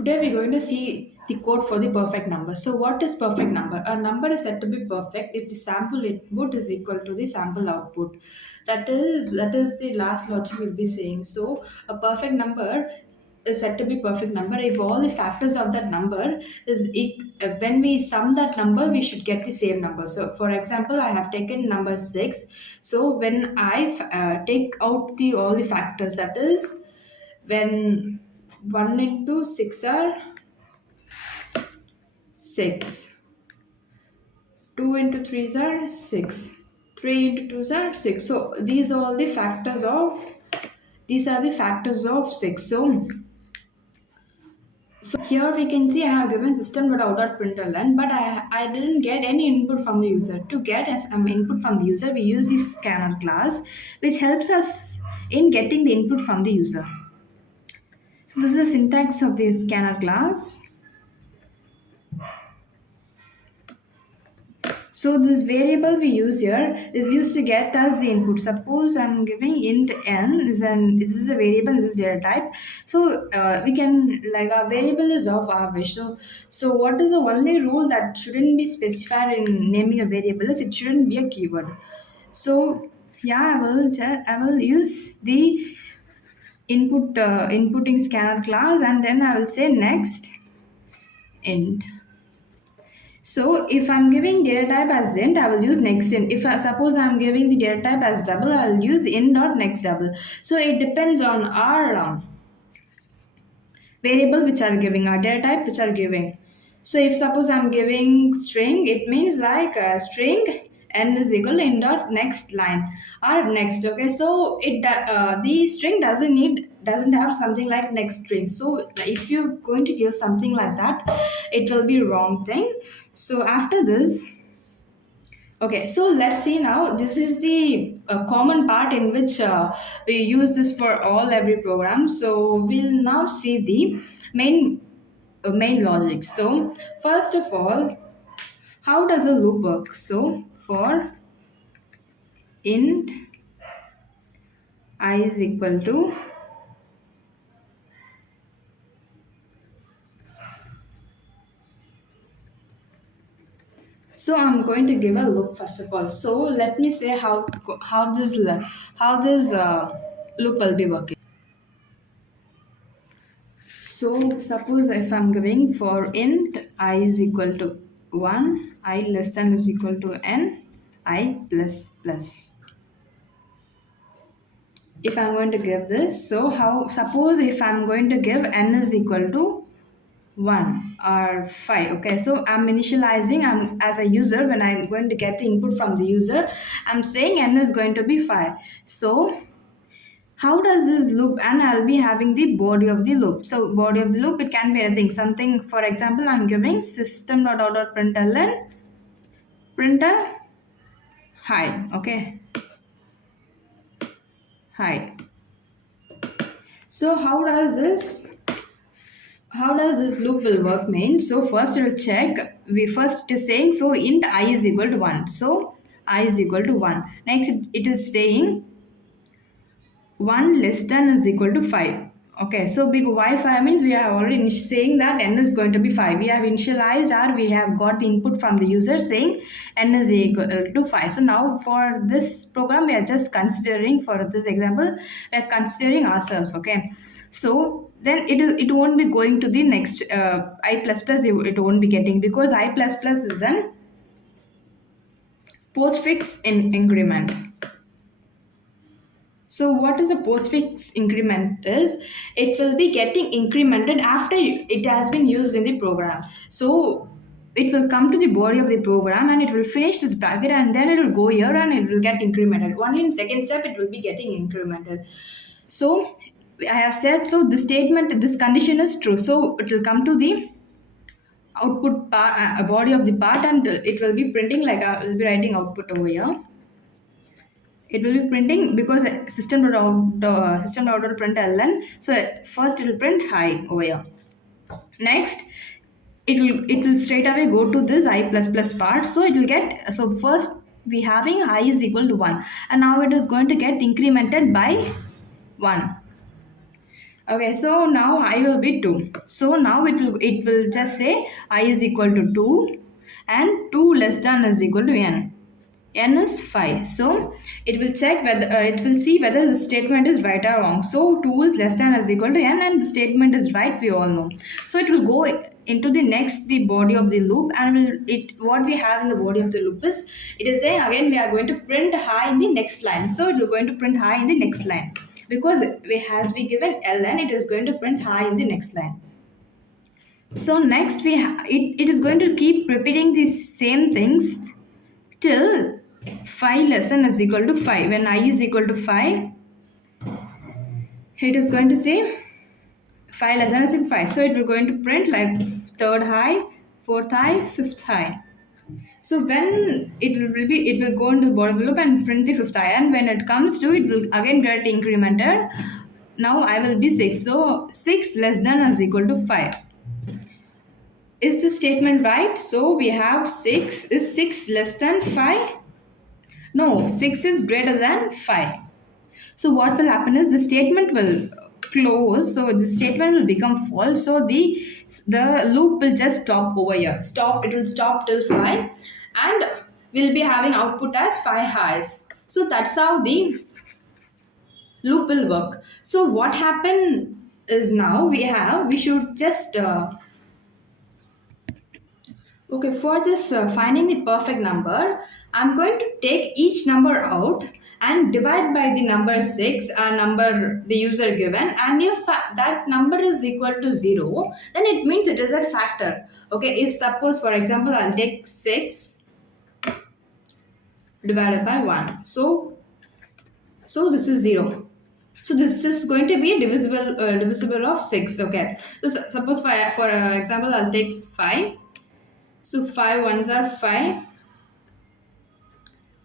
Today we're going to see the code for the perfect number. So what is perfect number? A number is said to be perfect if the sample input is equal to the sample output. That is the last logic we'll be saying. So a perfect number is said to be perfect number if all the factors of that number when we sum that number we should get the same number. So for example, I have taken number 6. So when I take out the all the factors, that is when 1 into 6 are 6, 2 into 3 are 6, 3 into 2 are 6. So these are the factors of 6. So here we can see I have given system.out.println, but I didn't get any input from the user. To get input from the user, we use this scanner class, which helps us in getting the input from the user. So this is the syntax of the scanner class. So this variable we use here is used to get us the input. Suppose I'm giving int n this is a variable in this data type. So we can, like, our variable is of our wish. So what is the only rule that shouldn't be specified in naming a variable is it shouldn't be a keyword. So yeah, I will use the inputting scanner class, and then I will say next int. So if I'm giving data type as int, I will use next int. If I suppose I'm giving the data type as double, I'll use int dot next double. So it depends on our variable which are giving, our data type which are giving. So if suppose I'm giving string, it means like string n is equal to int dot next line or next. Okay, so the string doesn't have something like next string. So if you're going to give something like that, it will be wrong thing. So after this, okay, so let's see now. This is the common part in which we use this for every program. So we'll now see the main logic. So first of all, how does a loop work? So for int I is equal to, so I'm going to give a loop first of all. So let me say how this loop will be working. So suppose if I'm giving for int I is equal to 1, I less than is equal to n, I plus plus. If I'm going to give this, so suppose if I'm going to give n is equal to 1 or 5. Okay, so I'm initializing, I'm as a user, when I'm going to get the input from the user, I'm saying n is going to be 5. So how does this loop, and I'll be having the body of the loop. So body of the loop, it can be anything, something. For example, I'm giving system.out.println printer hi. Okay, hi. So how does this loop will work mean? So first it will check, we first it is saying, so int I is equal to 1. So I is equal to 1. Next it is saying 1 less than is equal to 5. Okay, so big why 5 means we are already saying that n is going to be 5. We have initialized, or we have got the input from the user saying n is equal to 5. So now for this program, we are just considering, for this example, we are considering ourselves. Okay, so then it won't be going to the next I plus plus, it won't be getting, because I plus plus is an postfix in increment. So what is a postfix increment is, it will be getting incremented after it has been used in the program. So it will come to the body of the program and it will finish this bracket, and then it will go here and it will get incremented. Only in second step it will be getting incremented. So I have said, so the statement, this condition is true. So it will come to the output part, body of the part, and it will be printing, like I will be writing output over here. It will be printing because system.out.println. So first it will print hi over here. Next it will straight away go to this I plus plus part. So it will get, so first we having I is equal to 1, and now it is going to get incremented by 1. Okay, so now I will be 2. So now it will just say I is equal to 2 and 2 less than is equal to n. N is 5. So it will check whether it will see whether the statement is right or wrong. So 2 is less than is equal to n and the statement is right, we all know. So it will go into the body of the loop, and what we have in the body of the loop is, it is saying again we are going to print high in the next line. So it will going to print high in the next line, because we has be given ln, it is going to print high in the next line. So next it is going to keep repeating the same things till 5 less than is equal to 5. When I is equal to 5, it is going to say 5 less than is equal to 5. So it will going to print like third high, fourth high, fifth high. So when it will go into the body of the loop and print the fifth high, and when it comes to, it will again get incremented. Now I will be 6. So 6 less than is equal to 5. Is the statement right? So we have 6. Is 6 less than 5? No, 6 is greater than 5. So what will happen is the statement will close. So the statement will become false. So the loop will just stop over here. Stop. It will stop till 5, and we'll be having output as 5 highs. So that's how the loop will work. So what happened is, now we should just okay, for this finding the perfect number, I'm going to take each number out and divide by the number 6, a number the user given, and if that number is equal to 0, then it means it is a factor. Okay, if suppose for example I'll take 6 divided by 1, so this is 0. So this is going to be divisible of 6. Okay, so suppose for example I'll take 5. So 5 ones are 5.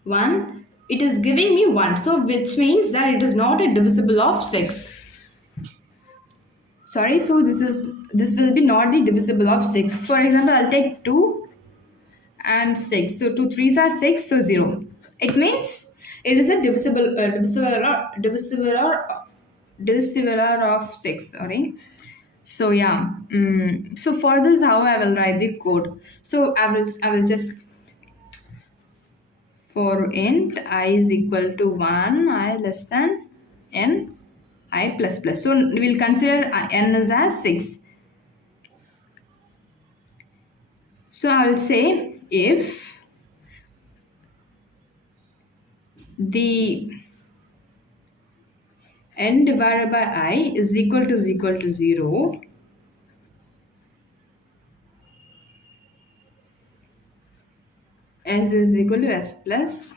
1, it is giving me 1, so which means that it is not a divisible of 6. Sorry, so this will be not the divisible of 6. For example, I'll take 2 and 6. So 2 3s are 6, so 0. It means it is a divisible of 6. Sorry. So yeah. So for this, how I will write the code. So I will just, for int I is equal to 1, I less than n, I plus plus. So we will consider n is as 6. So I will say if the n divided by I is equal to 0, s is equal to s plus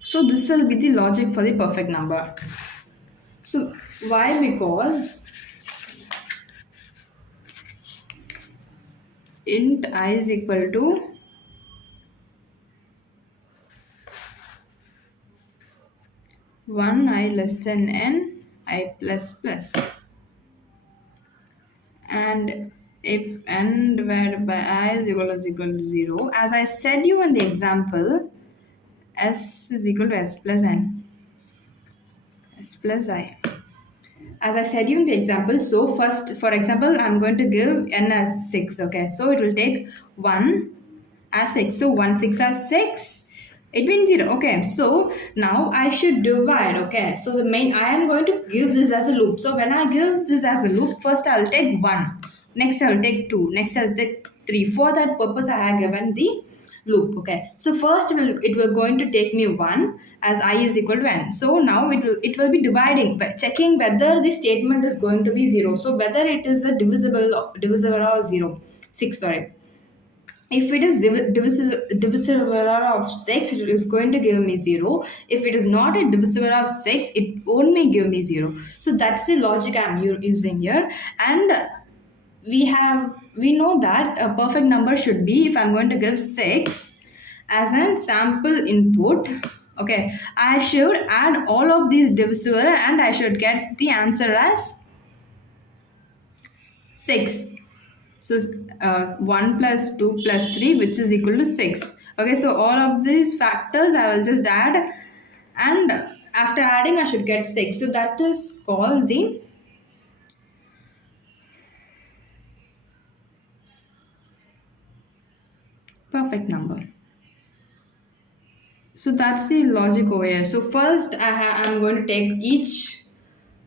so this will be the logic for the perfect number. So why? Because int I is equal to 1, I less than n, I plus plus. And if n divided by I is equal to 0, as I said you in the example, s is equal to s plus n, s plus I. As I said you in the example, so first, for example, I'm going to give n as 6. Okay, so it will take 1 as 6. So 1 6 as 6. It means 0. Okay, so now I should divide. Okay, so I am going to give this as a loop. So when I give this as a loop, first I will take 1, next I will take 2, next I will take 3. For that purpose, I have given the loop. Okay, so first it will going to take me 1 as I is equal to n. So now it will be dividing, by checking whether the statement is going to be 0. So whether it is a divisible of 0, 6. Sorry. If it is divisible of 6, it is going to give me 0. If it is not a divisible of 6, it won't give me 0. So that's the logic I'm using here. And we know that a perfect number should be, if I'm going to give 6 as a sample input, okay, I should add all of these divisible and I should get the answer as 6. So 1 plus 2 plus 3, which is equal to 6. Okay, so all of these factors I will just add, and after adding I should get 6. So that is called the perfect number. So that's the logic over here. So first I'm going to take each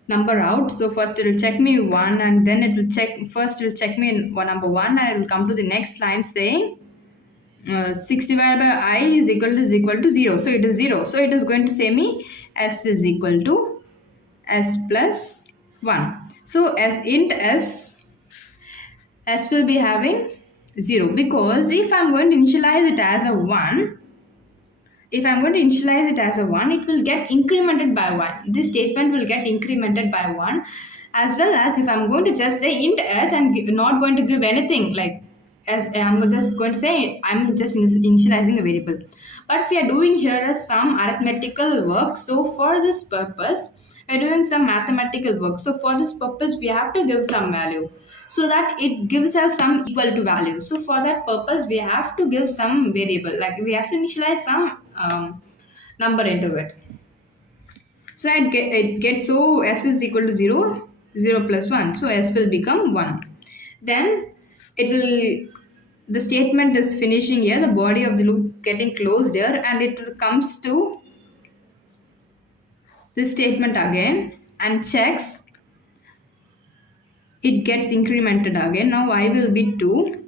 number out. So first it will check me 1, and then it will check me in number 1, and it will come to the next line saying 6 divided by I is equal to 0. So it is 0. So it is going to say me s is equal to s plus 1. So as int s will be having 0, because if I'm going to initialize it as a 1, if I'm going to initialize it as a 1, it will get incremented by 1. This statement will get incremented by 1. As well as if I'm going to just say int s and not going to give anything, like as I'm just going to say I'm just initializing a variable. But we are doing here is some arithmetical work. So for this purpose, we're doing some mathematical work. So for this purpose, we have to give some value so that it gives us some equal to value. So for that purpose, we have to give some variable, like we have to initialize some number into it. So it gets, so s is equal to 0, 0 plus 1. So s will become 1. Then it will, the statement is finishing here, the body of the loop getting closed here, and it comes to this statement again and checks, it gets incremented again. Now I will be 2,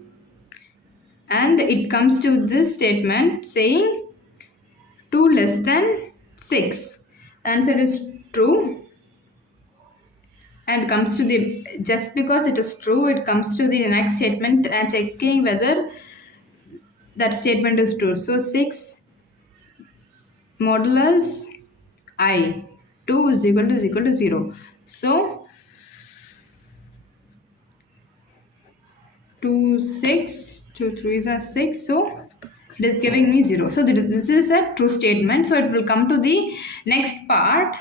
and it comes to this statement saying 2 less than 6. The answer is true, and comes to the, just because it is true, it comes to the next statement and checking whether that statement is true. So 6 modulus I 2 is equal to 0. So 2 6 2 3s are 6, so it is giving me 0. So this is a true statement. So it will come to the next part,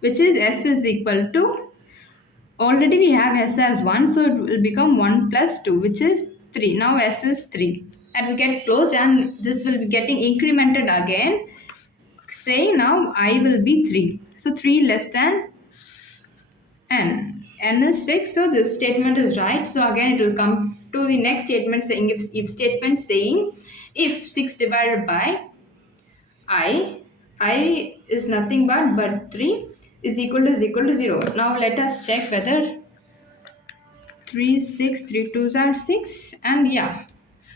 which is s is equal to, already we have s as 1, so it will become 1 plus 2, which is 3. Now s is 3, and will get closed, and this will be getting incremented again, saying now I will be 3. So 3 less than n is 6. So this statement is right. So again it will come to the next statement saying, if statement saying if 6 divided by I is nothing but 3 is equal to 0. Now let us check whether 3 6 3 2s are 6, and yeah,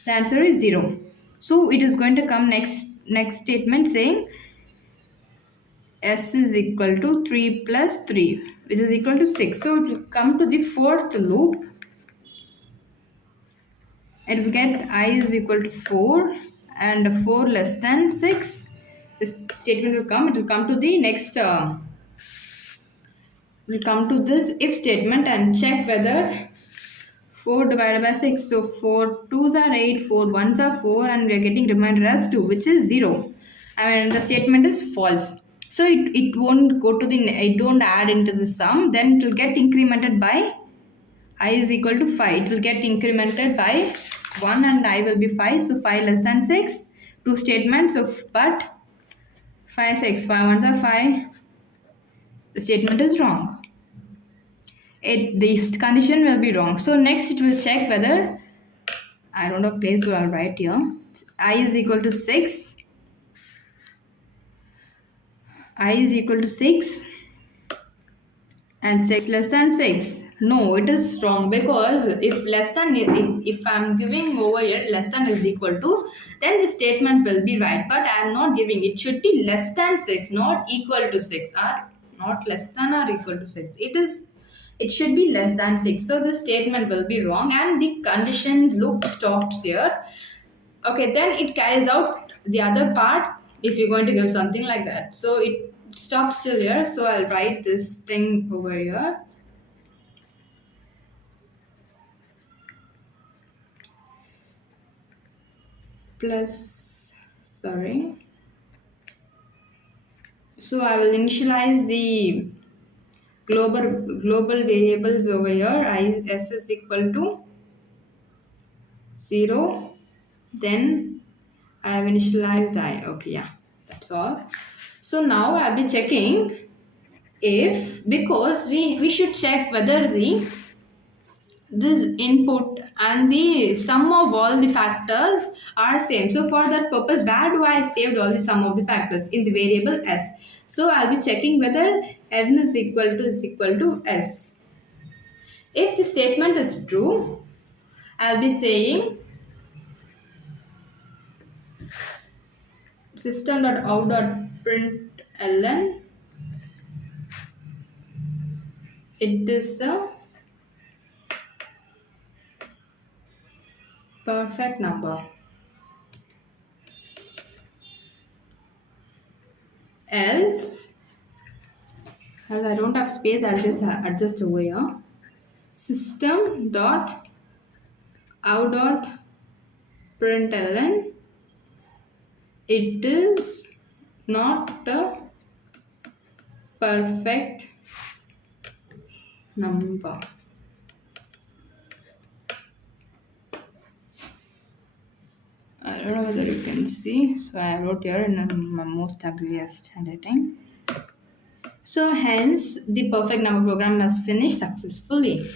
the answer is 0. So it is going to come next statement saying s is equal to 3 plus 3, which is equal to 6. So it will come to the fourth loop. It will get I is equal to 4 and 4 less than 6. This statement will come. It will come to the next, will come to this if statement and check whether 4 divided by 6. So 4 2s are 8, 4 1s are 4, and we are getting remainder as 2, which is 0. And the statement is false. So it won't go to the, it don't add into the sum. Then it will get incremented by I is equal to 5. It will get incremented by 1, and I will be 5. So 5 less than 6. Two statements of, but 5 6 5 ones are 5. The statement is wrong. The condition will be wrong. So next it will check whether, I don't have place, so I'll write here. I is equal to 6. I is equal to 6 and 6 less than 6. No, it is wrong, because if less than, if I'm giving over here less than is equal to, then the statement will be right. But I am not giving, it should be less than 6, not equal to 6, or not less than or equal to 6. It should be less than 6. So this statement will be wrong, and the condition loop stops here. Okay, then it carries out the other part if you're going to give something like that. So it stops till here. So I'll write this thing over here. Plus, sorry. So I will initialize the global variables over here. S is equal to 0, then I have initialized I. Okay, yeah, that's all. So now I'll be checking if, because we should check whether the this input and the sum of all the factors are same. So for that purpose, where do I saved all the sum of the factors? In the variable s. So I'll be checking whether n is equal to s. If the statement is true, I'll be saying system.out.println, it is a perfect number. Else, as I don't have space, I'll just adjust over here. System dot out dot println, it is not a perfect number. I don't know whether you can see. So I wrote here in my most ugliest handwriting. So hence the perfect number program has finished successfully.